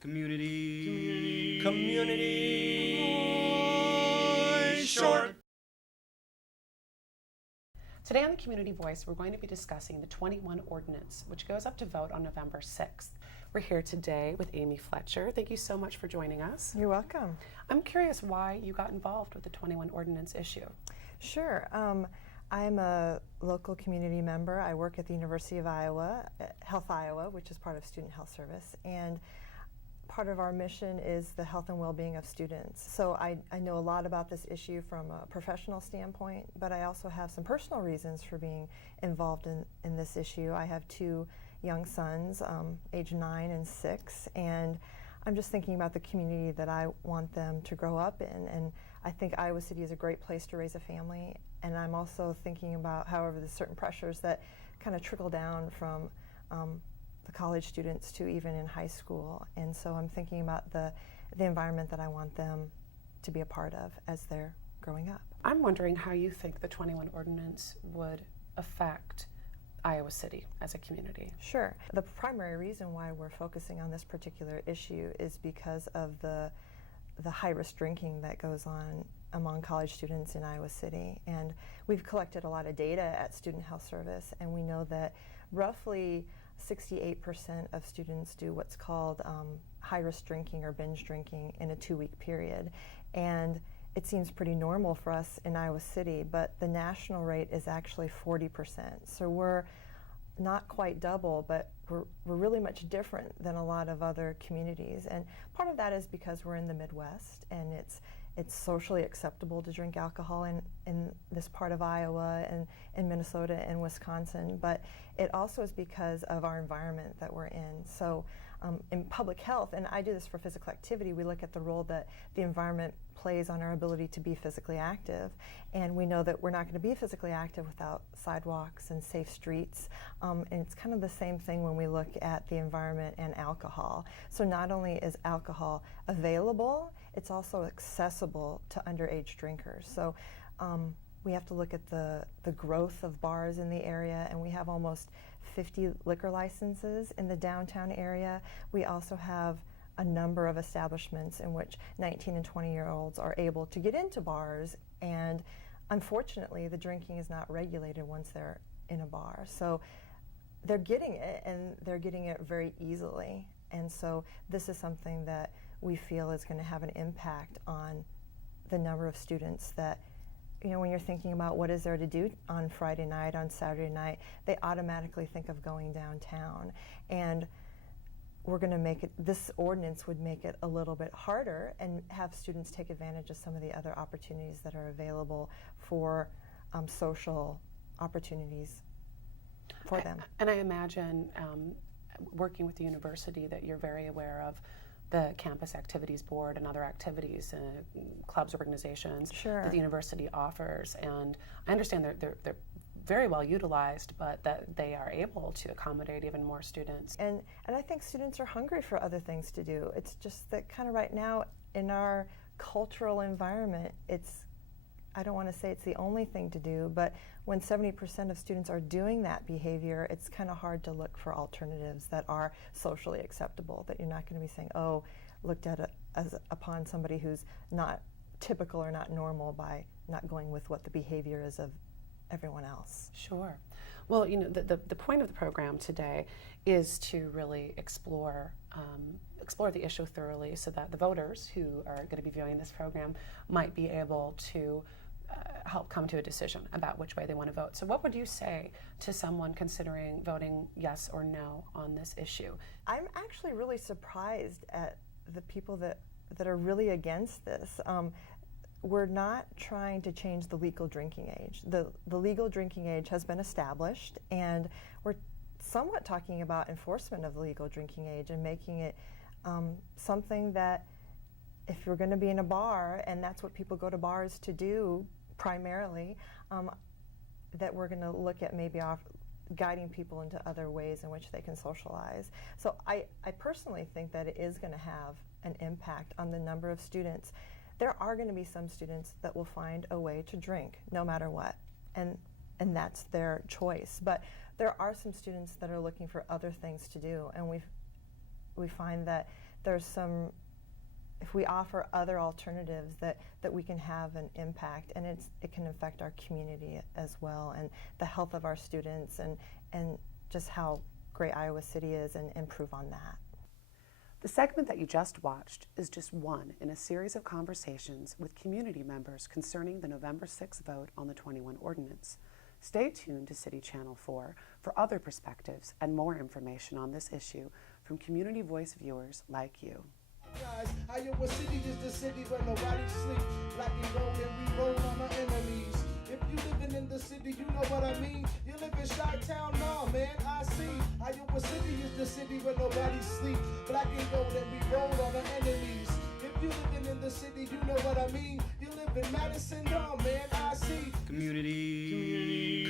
Community Short. Today on the Community Voice, we're going to be discussing the 21 ordinance, which goes up to vote on November 6th. We're here today with Amy Fletcher. Thank you so much for joining us. You're welcome. I'm curious why you got involved with the 21 ordinance issue. Sure. I'm a local community member. I work at the University of Iowa, Health Iowa, which is part of Student Health Service, and part of our mission is the health and well-being of students. So I know a lot about this issue from a professional standpoint, but I also have some personal reasons for being involved in this issue. I have two young sons, age 9 and 6, and I'm just thinking about the community that I want them to grow up in. And I think Iowa City is a great place to raise a family. And I'm also thinking about, however, there's certain pressures that kind of trickle down from the college students to even in high school. And so I'm thinking about the environment that I want them to be a part of as they're growing up. I'm wondering how you think the 21 ordinance would affect Iowa City as a community. Sure. The primary reason why we're focusing on this particular issue is because of the high-risk drinking that goes on among college students in Iowa City. And we've collected a lot of data at Student Health Service, and we know that roughly 68% of students do what's called high-risk drinking or binge drinking in a 2-week period. And it seems pretty normal for us in Iowa City, but the national rate is actually 40%. So we're not quite double, but we're really much different than a lot of other communities. And part of that is because we're in the Midwest, and it's socially acceptable to drink alcohol in this part of Iowa and in Minnesota and Wisconsin, but it also is because of our environment that we're in. So in public health, and I do this for physical activity, we look at the role that the environment plays on our ability to be physically active, and we know that we're not going to be physically active without sidewalks and safe streets, and it's kind of the same thing when we look at the environment and alcohol. So not only is alcohol available, it's also accessible to underage drinkers. So we have to look at the growth of bars in the area, and we have almost 50 liquor licenses in the downtown area. We also have a number of establishments in which 19 and 20-year-olds are able to get into bars, and unfortunately the drinking is not regulated once they're in a bar. So they're getting it, and they're getting it very easily. And so this is something that we feel is going to have an impact on the number of students that, you know, when you're thinking about what is there to do on Friday night, on Saturday night, they automatically think of going downtown. And we're going to make it, this ordinance would make it a little bit harder and have students take advantage of some of the other opportunities that are available for social opportunities for them. And I imagine working with the university that you're very aware of the Campus Activities Board and other activities, clubs, organizations Sure. that the university offers. And I understand they're very well utilized, but that they are able to accommodate even more students. And I think students are hungry for other things to do. It's just that kind of right now in our cultural environment, I don't want to say it's the only thing to do, but when 70% of students are doing that behavior, it's kind of hard to look for alternatives that are socially acceptable, that you're not going to be saying, oh, looked at as upon somebody who's not typical or not normal by not going with what the behavior is of everyone else. Sure. Well, you know, the point of the program today is to really explore the issue thoroughly so that the voters who are going to be viewing this program might be able to help come to a decision about which way they want to vote. So what would you say to someone considering voting yes or no on this issue? I'm actually really surprised at the people that are really against this. We're not trying to change the legal drinking age. The legal drinking age has been established, and we're somewhat talking about enforcement of the legal drinking age and making it something that if you're going to be in a bar, and that's what people go to bars to do primarily, that we're going to look at maybe guiding people into other ways in which they can socialize. So I personally think that it is going to have an impact on the number of students. There are going to be some students that will find a way to drink no matter what, and that's their choice. But there are some students that are looking for other things to do, and we find that there's some, if we offer other alternatives that we can have an impact, and it can affect our community as well, and the health of our students, and just how great Iowa City is, and improve on that. The segment that you just watched is just one in a series of conversations with community members concerning the November 6th vote on the 21 ordinance. Stay tuned to City Channel 4 for other perspectives and more information on this issue from Community Voice viewers like you. Iowa City is the city where nobody sleep. Black and gold and we roll on our enemies. If you living in the city, you know what I mean. You live in Chi-Town, nah, man, I see. Iowa City is the city where nobody sleep. Black and gold and we roll on our enemies. If you living in the city, you know what I mean. You live in Madison, nah, man, I see. Community.